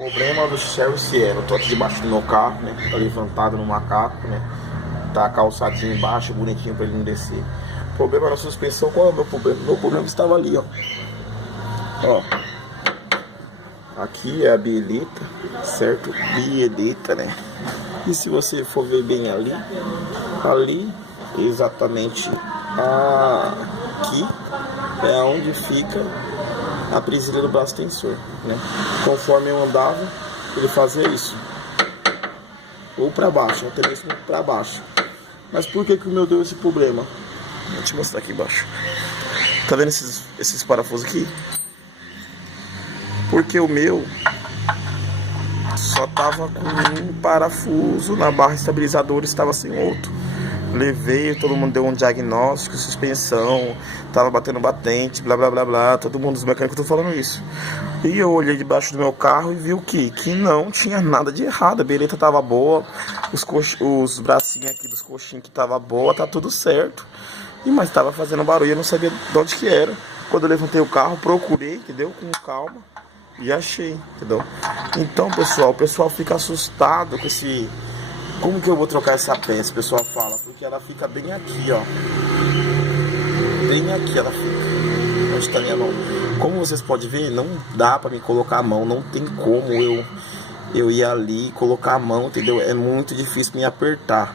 O problema do Sherry Siena, eu tô aqui debaixo do meu carro, né? Tá levantado no macaco, né? Tá calçadinho embaixo, bonitinho pra ele não descer. O problema na suspensão, qual é o meu problema? Meu problema estava ali, ó. Ó. Aqui é a bielita, certo? Bielita, né? E se você for ver bem ali, exatamente aqui é onde fica a presilha do braço tensor, né? Conforme eu andava, ele fazia isso, ou para baixo, ou até mesmo para baixo. Mas por que que o meu deu esse problema? Vou te mostrar aqui embaixo. Tá vendo esses parafusos aqui? Porque o meu só tava com um parafuso na barra estabilizadora, estava sem outro. Levei, todo mundo deu um diagnóstico, suspensão, tava batendo batente, blá blá blá blá, todo mundo, os mecânicos estão falando isso. E eu olhei debaixo do meu carro e vi o quê? Que não tinha nada de errado, a beleta tava boa, os bracinhos aqui dos coxinhos que tava boa, tá tudo certo. Mas tava fazendo barulho, eu não sabia de onde que era. Quando eu levantei o carro, procurei, entendeu? Com calma, e achei, entendeu? Então, pessoal, o pessoal fica assustado com esse... Como que eu vou trocar essa peça? O pessoal fala, porque ela fica bem aqui, ó. Bem aqui ela fica. Onde tá minha mão? Como vocês podem ver, não dá pra me colocar a mão. Não tem como eu ir ali e colocar a mão, entendeu? É muito difícil me apertar.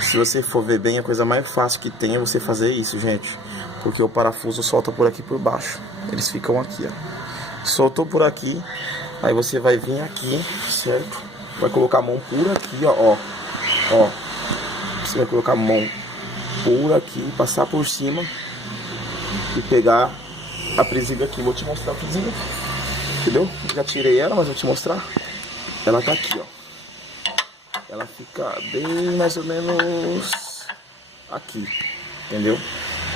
Se você for ver bem, a coisa mais fácil que tem é você fazer isso, gente. Porque o parafuso solta por aqui por baixo. Eles ficam aqui, ó. Soltou por aqui. Aí você vai vir aqui, certo? Vai colocar a mão por aqui, ó. Ó. Você vai colocar a mão por aqui, passar por cima e pegar a presilha aqui. Vou te mostrar a presilha. Entendeu? Já tirei ela, mas vou te mostrar. Ela tá aqui, ó. Ela fica bem mais ou menos aqui. Entendeu?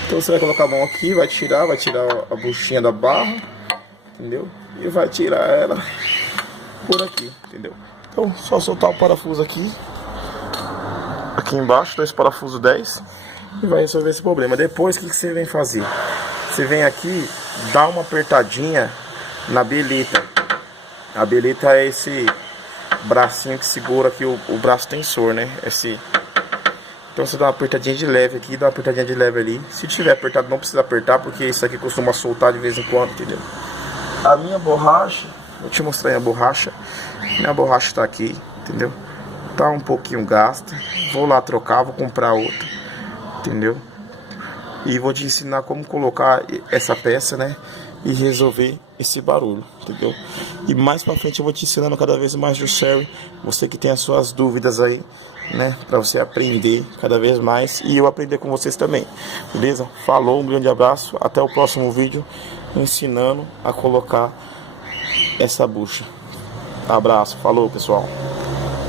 Então você vai colocar a mão aqui, vai tirar a buchinha da barra. Entendeu? E vai tirar ela por aqui, entendeu? Então, só soltar o parafuso aqui embaixo, 2 parafusos 10, e vai resolver esse problema. Depois, o que você vem fazer? Você vem aqui, dá uma apertadinha na belita. A belita é esse bracinho que segura aqui o braço tensor, né? Então você dá uma apertadinha de leve aqui, dá uma apertadinha de leve ali. Se tiver apertado, não precisa apertar, porque isso aqui costuma soltar de vez em quando, entendeu? A minha borracha, vou te mostrar a borracha. Minha borracha tá aqui, entendeu? Tá um pouquinho gasta. Vou lá trocar, vou comprar outra, entendeu? E vou te ensinar como colocar essa peça, né? E resolver esse barulho, entendeu? E mais pra frente eu vou te ensinando cada vez mais do Sherry. Você que tem as suas dúvidas aí, né? Pra você aprender cada vez mais. E eu aprender com vocês também, beleza? Falou, um grande abraço. Até o próximo vídeo ensinando a colocar essa bucha. Abraço, falou pessoal.